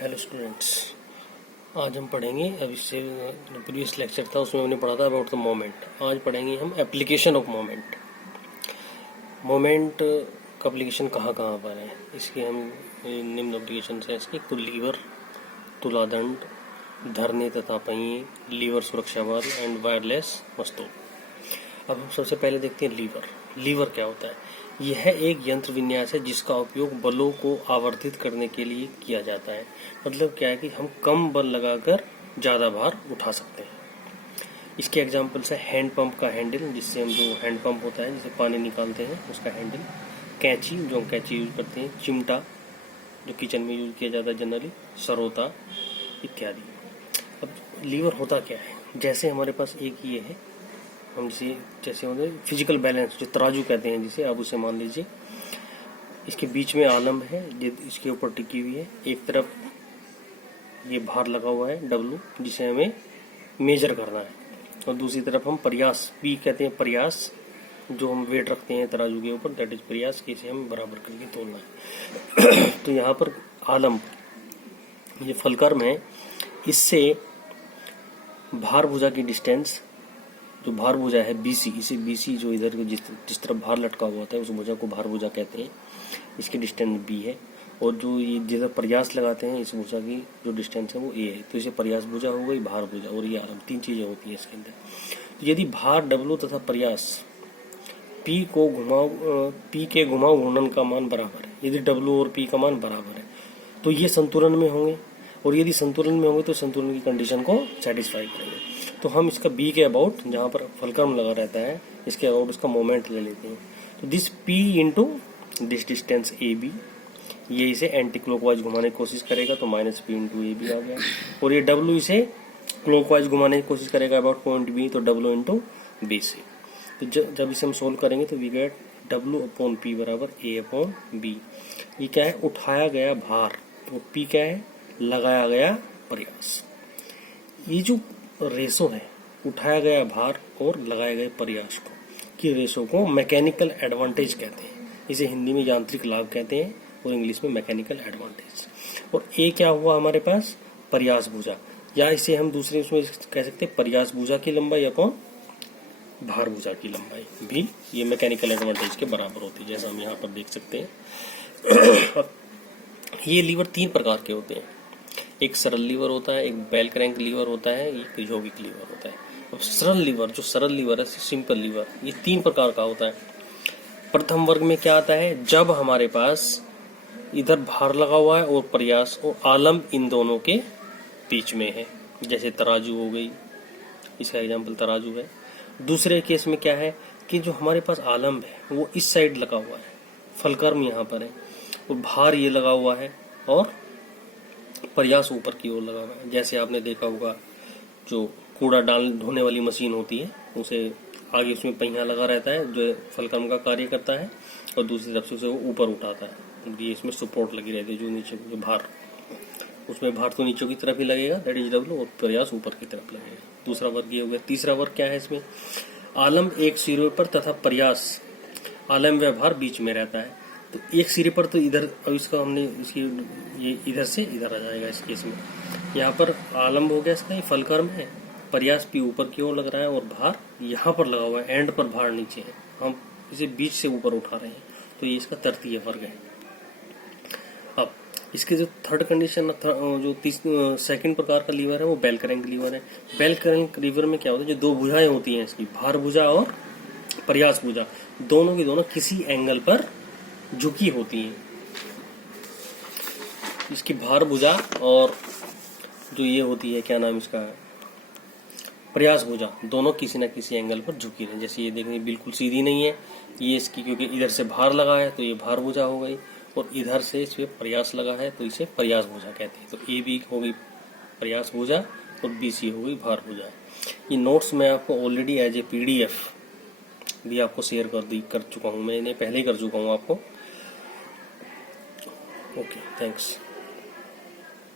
Hello students, आज हम पढ़ेंगे। अब इससे प्रीवियस लेक्चर था उसमें हमने पढ़ा था अबाउट द मोमेंट। आज पढ़ेंगे हम एप्लीकेशन ऑफ मोमेंट। मोमेंट का एप्लीकेशन कहाँ कहाँ पर है, इसके हम निम्न एप्लीकेशन है इसके: लीवर, तुलादंड, धरने तथा पहिए, लीवर सुरक्षा बल एंड वायरलेस वस्तु। अब हम सबसे पहले देखते हैं लीवर। लीवर क्या होता है? यह एक यंत्र विन्यास है जिसका उपयोग बलों को आवर्धित करने के लिए किया जाता है। मतलब क्या है कि हम कम बल लगाकर ज़्यादा भार उठा सकते हैं। इसके एग्जाम्पल्स है हैंड पंप का हैंडल, जिससे हम जो हैंड पंप होता है जिससे पानी निकालते हैं उसका हैंडल, कैंची जो हम कैंची यूज करते हैं, चिमटा जो किचन में यूज किया जाता है जनरली, सरोता इत्यादि। अब लीवर होता क्या है? जैसे हमारे पास एक ये है, हम जैसे होते फिजिकल बैलेंस जो तराजू कहते हैं जिसे, आप उसे मान लीजिए। इसके बीच में आलम है, इसके ऊपर टिकी हुई है। एक तरफ ये भार लगा हुआ है डब्लू, जिसे हमें मेजर करना है, और दूसरी तरफ हम प्रयास, पी कहते हैं प्रयास, जो हम वेट रखते हैं तराजू के ऊपर, दैट इज प्रयास, कि इसे हम बराबर करके तोलना है। तो यहाँ पर आलम ये फलकर्म है, इससे भार भुजा की डिस्टेंस, जो भार भुजा है बीसी, इसे बीसी जो इधर जिस तरफ भार लटका हुआ होता है उस भुजा को भार भुजा कहते हैं। इसकी डिस्टेंस बी है, और जो ये जिधर प्रयास लगाते हैं इस भुजा की जो डिस्टेंस है वो ए है। तो इसे प्रयास भुजा हो गई, भार भुजा और ये आलम, तीन चीजें होती हैं इसके अंदर। तो यदि भार डब्लू तथा प्रयास पी के घुमाव घूर्णन का मान बराबर है, यदि डब्लू और पी का मान बराबर है तो ये संतुलन में होंगे, और यदि संतुलन में होंगे तो संतुलन की कंडीशन को सेटिस्फाई करेंगे। तो हम इसका बी के अबाउट, जहाँ पर फलक्रम लगा रहता है, इसके अबाउट उसका मोमेंट ले लेते हैं। तो this P into this distance A B, ये इसे एंटी क्लॉकवाइज घुमाने की कोशिश करेगा तो minus P into A B आ गया, और ये डब्ल्यू इसे क्लॉकवाइज घुमाने की कोशिश करेगा अबाउट पॉइंट बी, तो डब्ल्यू इंटू बी से। तो जब इसे हम सोल्व करेंगे तो we get W upon P बराबर ए अपॉन बी। ये क्या है? उठाया गया भार, और पी क्या है? लगाया गया प्रयास। ये जो रेशो है उठाया गया भार और लगाए गए प्रयास को, की रेशो को मैकेनिकल एडवांटेज कहते हैं। इसे हिंदी में यांत्रिक लाभ कहते हैं और इंग्लिश में मैकेनिकल एडवांटेज। और ए क्या हुआ हमारे पास? प्रयास भुजा, या इसे हम दूसरे उसमें कह सकते हैं प्रयास भुजा की लंबाई अपॉन भार भुजा की लंबाई भी, ये मैकेनिकल एडवांटेज के बराबर होती है, जैसा हम यहाँ पर देख सकते हैं। ये लीवर तीन प्रकार के होते हैं, एक सरल लीवर होता है, एक बेल क्रैंक लीवर होता है, एक यौगिक लीवर होता है। अब सरल लीवर है, सिंपल लीवर, ये तीन प्रकार का होता है। प्रथम वर्ग में क्या आता है? जब हमारे पास इधर भार लगा हुआ है और प्रयास और आलम इन दोनों के बीच में है, जैसे तराजू हो गई, इसका एग्जाम्पल तराजू है। दूसरे केस में क्या है कि जो हमारे पास आलम है वो इस साइड लगा हुआ है, फलकर्म यहाँ पर है, और भार ये लगा हुआ है, और प्रयास ऊपर की ओर लगा हुआ है। जैसे आपने देखा होगा जो कूड़ा ढोने वाली मशीन होती है, उसे आगे उसमें पहिया लगा रहता है जो फलकर्म का कार्य करता है, और दूसरी तरफ से उसे वो ऊपर उठाता है। ये इसमें सपोर्ट लगी रहती है, जो नीचे जो भार, उसमें भार तो नीचे की तरफ ही लगेगा, दैट इज डब्ल्यू, और प्रयास ऊपर की तरफ लगेगा। दूसरा वर्ग ये हो गया। तीसरा वर्ग क्या है इसमें? आलम एक सिरे पर तथा प्रयास, आलम व भार बीच में रहता है। तो एक सिरे पर तो इधर, अब इसका हमने इसकी ये इधर से इधर आ जाएगा इस केस में। यहाँ पर आलम हो गया इसका, ये फलकर्म है, प्रयास पी ऊपर की ओर लग रहा है, और भार यहाँ पर लगा हुआ है, एंड पर भार नीचे है, हम इसे बीच से ऊपर उठा रहे हैं। तो ये इसका तृतीय वर्ग है। अब इसके जो थर्ड कंडीशन, जो सेकंड प्रकार का लीवर है वो बेल क्रैंक लीवर है। बेल क्रैंक लीवर में क्या होता है? जो दो भुजाएं होती हैं इसकी, भार भुजा और प्रयास भुजा, दोनों की दोनों किसी एंगल पर झुकी होती हैं। इसकी भार भुजा और जो ये होती है, क्या नाम इसका, प्रयास भुजा, दोनों किसी न किसी एंगल पर झुकी रहे। जैसे ये देखने बिल्कुल सीधी नहीं है, ये इसकी, क्योंकि इधर से भार लगा है तो ये भार भुजा हो गई, और इधर से इस पे प्रयास लगा है तो इसे प्रयास भुजा कहते हैं। तो ए बी हो गई प्रयास भुजा, और बी सी हो गई भार भुजा। ये नोट्स मैं आपको ऑलरेडी एज ए PDF भी आपको शेयर कर चुका हूँ, मैंने पहले ही कर चुका हूँ आपको। Okay, thanks.